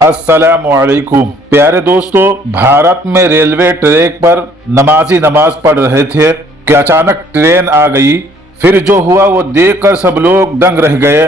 अस्सलामुअलैकुम। प्यारे दोस्तों, भारत में रेलवे ट्रैक पर नमाजी नमाज पढ़ रहे थे कि अचानक ट्रेन आ गई। फिर जो हुआ वो देखकर सब लोग दंग रह गए।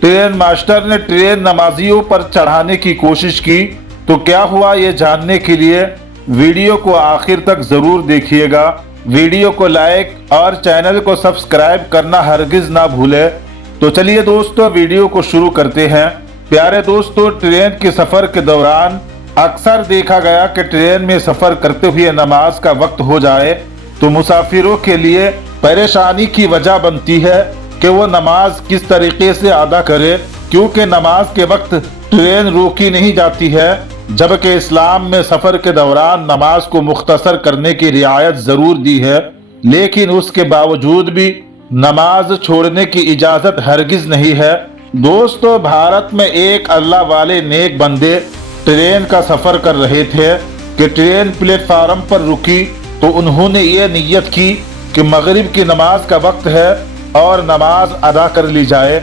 ट्रेन मास्टर ने ट्रेन नमाजियों पर चढ़ाने की कोशिश की तो क्या हुआ, ये जानने के लिए वीडियो को आखिर तक जरूर देखिएगा। वीडियो को लाइक और चैनल को सब्सक्राइब करना हरगिज ना भूले। तो चलिए दोस्तों, वीडियो को शुरू करते हैं। प्यारे दोस्तों, ट्रेन के सफर के दौरान अक्सर देखा गया कि ट्रेन में सफर करते हुए नमाज का वक्त हो जाए तो मुसाफिरों के लिए परेशानी की वजह बनती है कि वो नमाज किस तरीके से अदा करे, क्योंकि नमाज के वक्त ट्रेन रोकी नहीं जाती है, जबकि इस्लाम में सफर के दौरान नमाज को मुख्तसर करने की रियायत जरूर दी है, लेकिन उसके बावजूद भी नमाज छोड़ने की इजाजत हरगिज नहीं है। दोस्तों, भारत में एक अल्लाह वाले नेक बंदे ट्रेन का सफर कर रहे थे कि ट्रेन प्लेटफार्म पर रुकी तो उन्होंने ये नियत की कि मगरिब की नमाज का वक्त है और नमाज अदा कर ली जाए।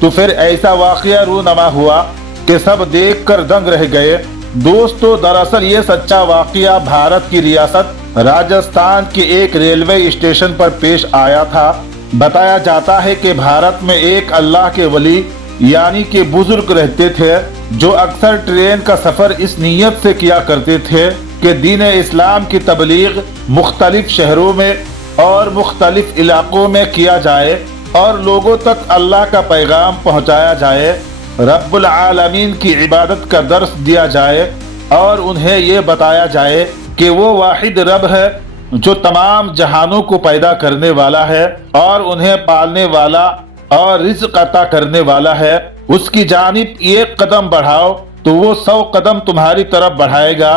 तो फिर ऐसा वाकया रूनमा हुआ कि सब देखकर दंग रह गए। दोस्तों, दरअसल ये सच्चा वाकया भारत की रियासत राजस्थान के एक रेलवे स्टेशन पर पेश आया था। बताया जाता है कि भारत में एक अल्लाह के वली यानी कि बुजुर्ग रहते थे जो अक्सर ट्रेन का सफर इस नीयत से किया करते थे कि दीन इस्लाम की तबलीग मुख्तलिफ शहरों में और मुख्तलिफ इलाकों में किया जाए और लोगों तक अल्लाह का पैगाम पहुंचाया जाए, रब्बुल आलमीन की इबादत का दर्स दिया जाए और उन्हें ये बताया जाए कि वो वाहिद रब है जो तमाम जहानों को पैदा करने वाला है और उन्हें पालने वाला और रिज़्क़ अता करने वाला है। उसकी जानिब एक कदम बढ़ाओ तो वो 100 कदम तुम्हारी तरफ बढ़ाएगा।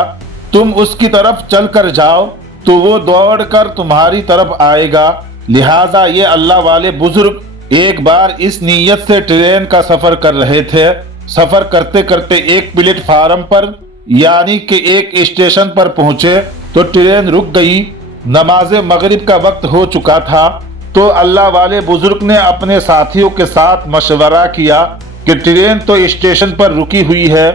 तुम उसकी तरफ चल कर जाओ तो वो दौड़ कर तुम्हारी तरफ आएगा। लिहाजा ये अल्लाह वाले बुजुर्ग एक बार इस नीयत से ट्रेन का सफर कर रहे थे। सफर करते करते एक प्लेटफार्म पर यानी कि एक स्टेशन पर पहुंचे तो ट्रेन रुक गई। नमाज मगरिब का वक्त हो चुका था तो अल्लाह वाले बुजुर्ग ने अपने साथियों के साथ मशवरा किया कि ट्रेन तो स्टेशन पर रुकी हुई है,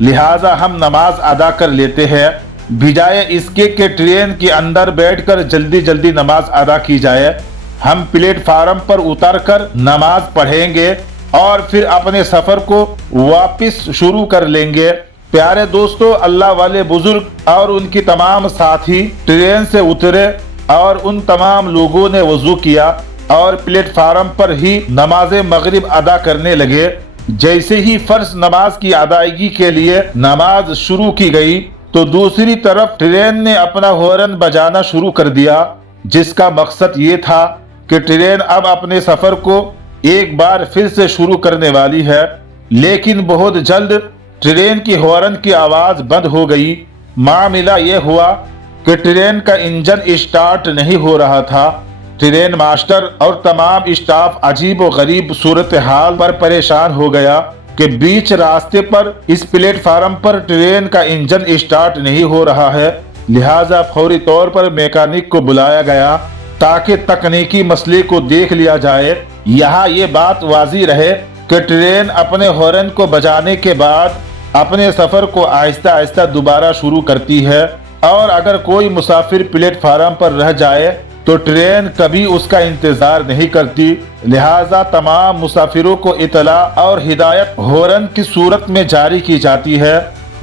लिहाजा हम नमाज अदा कर लेते हैं, बिजाय इसके कि ट्रेन के अंदर बैठकर जल्दी जल्दी नमाज अदा की जाए। हम प्लेटफार्म पर उतरकर नमाज पढ़ेंगे और फिर अपने सफर को वापस शुरू कर लेंगे। प्यारे दोस्तों, अल्लाह वाले बुजुर्ग और उनकी तमाम साथी ट्रेन से उतरे और उन तमाम लोगों ने वजू किया और प्लेटफार्म पर ही नमाज मगरिब अदा करने लगे। जैसे ही फर्ज नमाज की अदायगी के लिए नमाज शुरू की गई तो दूसरी तरफ ट्रेन ने अपना हॉर्न बजाना शुरू कर दिया, जिसका मकसद ये था कि ट्रेन अब अपने सफर को एक बार फिर से शुरू करने वाली है। लेकिन बहुत जल्द ट्रेन की हॉर्न की आवाज बंद हो गई। मामला ये हुआ कि ट्रेन का इंजन स्टार्ट नहीं हो रहा था। ट्रेन मास्टर और तमाम स्टाफ अजीब व गरीब सूरत हाल पर परेशान हो गया कि बीच रास्ते पर इस प्लेटफार्म पर ट्रेन का इंजन स्टार्ट नहीं हो रहा है। लिहाजा फौरी तौर पर मैकेनिक को बुलाया गया ताकि तकनीकी मसले को देख लिया जाए। यहाँ ये बात वाज़ी रहे कि ट्रेन अपने हॉर्न को बजाने के बाद अपने सफर को आहिस्ता आहिस्ता दोबारा शुरू करती है और अगर कोई मुसाफिर प्लेटफार्म पर रह जाए तो ट्रेन कभी उसका इंतजार नहीं करती। लिहाजा तमाम मुसाफिरों को इतला और हिदायत हॉर्न की सूरत में जारी की जाती है।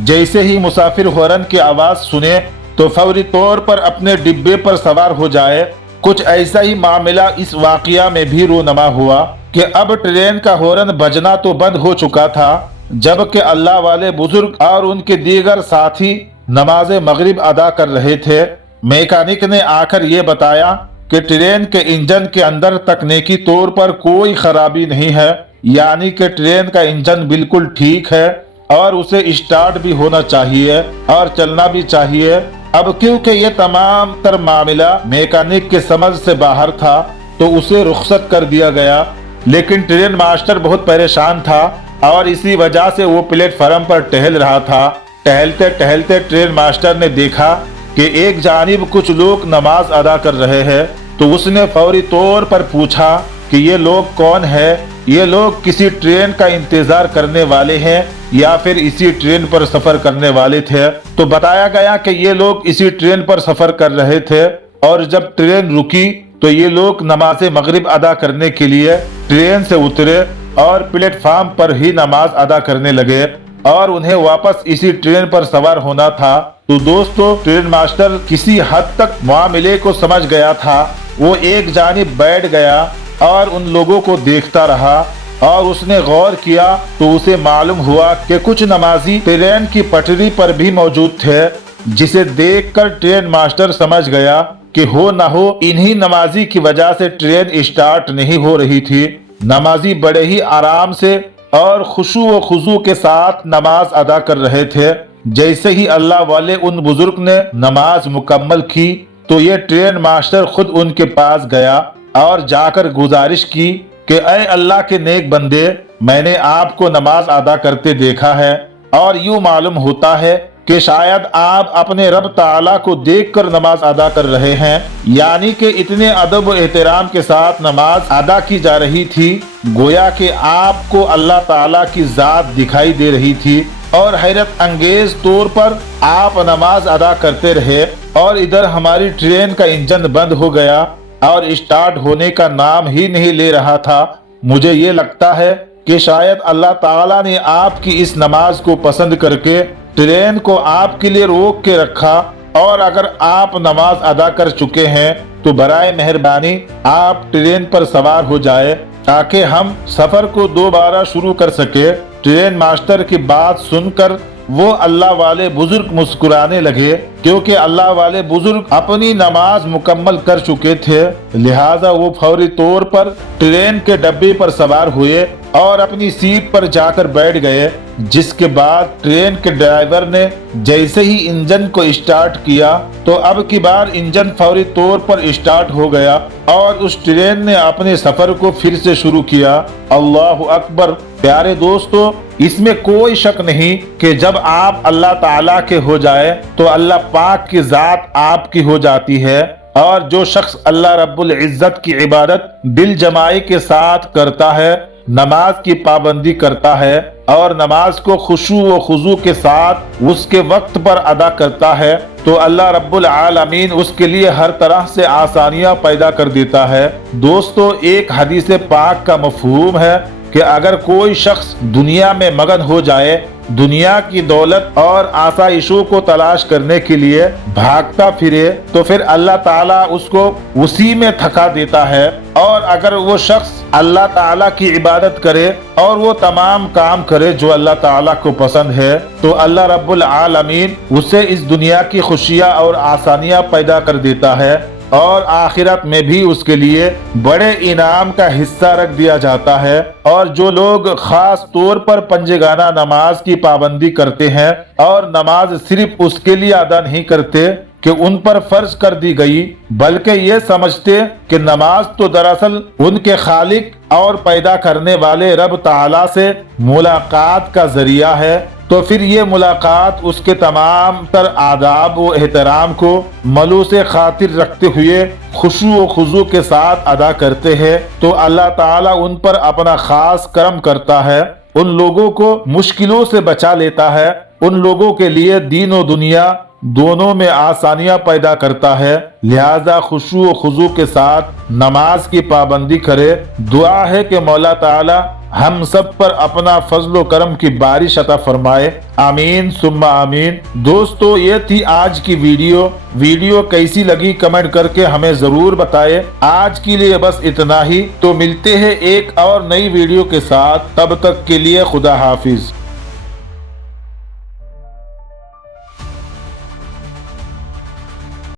जैसे ही मुसाफिर हॉर्न की आवाज सुने तो फौरी तौर पर अपने डिब्बे पर सवार हो जाए। कुछ ऐसा ही मामला इस वाकया में भी रूनमा हुआ कि अब ट्रेन का हॉर्न बजना तो बंद हो चुका था, जबकि अल्लाह वाले बुजुर्ग और उनके दीगर साथी नमाज मगरिब अदा कर रहे थे। मैकेनिक ने आकर ये बताया कि ट्रेन के इंजन के अंदर तकनीकी तौर पर कोई खराबी नहीं है, यानी कि ट्रेन का इंजन बिल्कुल ठीक है और उसे स्टार्ट भी होना चाहिए और चलना भी चाहिए। अब क्योंकि ये तमाम तर मामला मैकेनिक के समझ से बाहर था तो उसे रुख्सत कर दिया गया। लेकिन ट्रेन मास्टर बहुत परेशान था और इसी वजह से वो प्लेटफार्म पर टहल रहा था। टहलते टहलते ट्रेन मास्टर ने देखा कि एक जानिब कुछ लोग नमाज अदा कर रहे हैं तो उसने फौरी तौर पर पूछा कि ये लोग कौन है। ये लोग किसी ट्रेन का इंतजार करने वाले हैं या फिर इसी ट्रेन पर सफर करने वाले थे। तो बताया गया कि ये लोग इसी ट्रेन पर सफर कर रहे थे और जब ट्रेन रुकी तो ये लोग नमाज मगरिब अदा करने के लिए ट्रेन से उतरे और प्लेटफार्म पर ही नमाज अदा करने लगे और उन्हें वापस इसी ट्रेन पर सवार होना था। तो दोस्तों, ट्रेन मास्टर किसी हद तक मामले को समझ गया था। वो एक जानिब बैठ गया और उन लोगों को देखता रहा और उसने गौर किया तो उसे मालूम हुआ कि कुछ नमाजी ट्रेन की पटरी पर भी मौजूद थे, जिसे देखकर ट्रेन मास्टर समझ गया कि हो न हो इन्हीं नमाजी की वजह से ट्रेन स्टार्ट नहीं हो रही थी। नमाजी बड़े ही आराम से और खुशू व खुजू के साथ नमाज अदा कर रहे थे। जैसे ही अल्लाह वाले उन बुजुर्ग ने नमाज मुकम्मल की तो ये ट्रेन मास्टर खुद उनके पास गया और जाकर गुजारिश की कि ऐ अल्लाह के नेक बंदे, मैंने आपको नमाज अदा करते देखा है और यूं मालूम होता है कि शायद आप अपने रब ताला को देखकर नमाज अदा कर रहे हैं। यानी कि इतने अदब व एहतराम के साथ नमाज अदा की जा रही थी, गोया कि आपको अल्लाह ताला की जात दिखाई दे रही थी और हैरत अंगेज तौर पर आप नमाज अदा करते रहे और इधर हमारी ट्रेन का इंजन बंद हो गया और स्टार्ट होने का नाम ही नहीं ले रहा था। मुझे ये लगता है कि शायद अल्लाह ताला ने आपकी इस नमाज को पसंद करके ट्रेन को आपके लिए रोक के रखा और अगर आप नमाज अदा कर चुके हैं तो बराए मेहरबानी आप ट्रेन पर सवार हो जाए ताकि हम सफर को दोबारा शुरू कर सके। ट्रेन मास्टर की बात सुनकर वो अल्लाह वाले बुजुर्ग मुस्कुराने लगे, क्योंकि अल्लाह वाले बुजुर्ग अपनी नमाज मुकम्मल कर चुके थे। लिहाजा वो फौरी तौर पर ट्रेन के डब्बे पर सवार हुए और अपनी सीट पर जाकर बैठ गए। जिसके बाद ट्रेन के ड्राइवर ने जैसे ही इंजन को स्टार्ट किया तो अब की बार इंजन फौरी तौर पर स्टार्ट हो गया और उस ट्रेन ने अपने सफर को फिर से शुरू किया। अल्लाह अकबर। प्यारे दोस्तों, इसमें कोई शक नहीं कि जब आप अल्लाह ताला के हो जाए तो अल्लाह पाक की जात आपकी हो जाती है और जो शख्स अल्लाह रब्बुल इज्जत की इबादत दिल जमाई के साथ करता है, नमाज की पाबंदी करता है और नमाज को खुशू व खुजू के साथ उसके वक्त पर अदा करता है, तो अल्लाह रब्बुल आलमीन उसके लिए हर तरह से आसानियां पैदा कर देता है। दोस्तों, एक हदीस पाक का मफहूम है कि अगर कोई शख्स दुनिया में मगन हो जाए, दुनिया की दौलत और आसाइशों को तलाश करने के लिए भागता फिरे, तो फिर अल्लाह ताला उसको उसी में थका देता है। और अगर वो शख्स अल्लाह ताला की इबादत करे और वो तमाम काम करे जो अल्लाह ताला को पसंद है, तो अल्लाह रब्बुल आलमीन उसे इस दुनिया की खुशियाँ और आसानियाँ पैदा कर देता है और आखिरत में भी उसके लिए बड़े इनाम का हिस्सा रख दिया जाता है। और जो लोग खास तौर पर पंजगाना नमाज की पाबंदी करते हैं और नमाज सिर्फ उसके लिए अदा नहीं करते कि उन पर फर्ज कर दी गई, बल्कि ये समझते कि नमाज तो दरअसल उनके खालिक और पैदा करने वाले रब ताला से मुलाकात का जरिया है, तो फिर ये मुलाकात उसके तमाम तर आदाब व एहतराम को मलूसे खातिर रखते हुए खुशू व खुजू के साथ अदा करते हैं, तो अल्लाह ताला उन पर अपना खास करम करता है, उन लोगों को मुश्किलों से बचा लेता है, उन लोगों के लिए दीन व दुनिया दोनों में आसानियां पैदा करता है। लिहाजा खुशू व खुजू के साथ नमाज की पाबंदी करे। दुआ है कि मौला ताला हम सब पर अपना फजलो करम की बारिश अता फरमाए। आमीन सुम्मा आमीन। दोस्तों, ये थी आज की वीडियो कैसी लगी कमेंट करके हमें जरूर बताएं। आज के लिए बस इतना ही, तो मिलते हैं एक और नई वीडियो के साथ। तब तक के लिए खुदा हाफिज।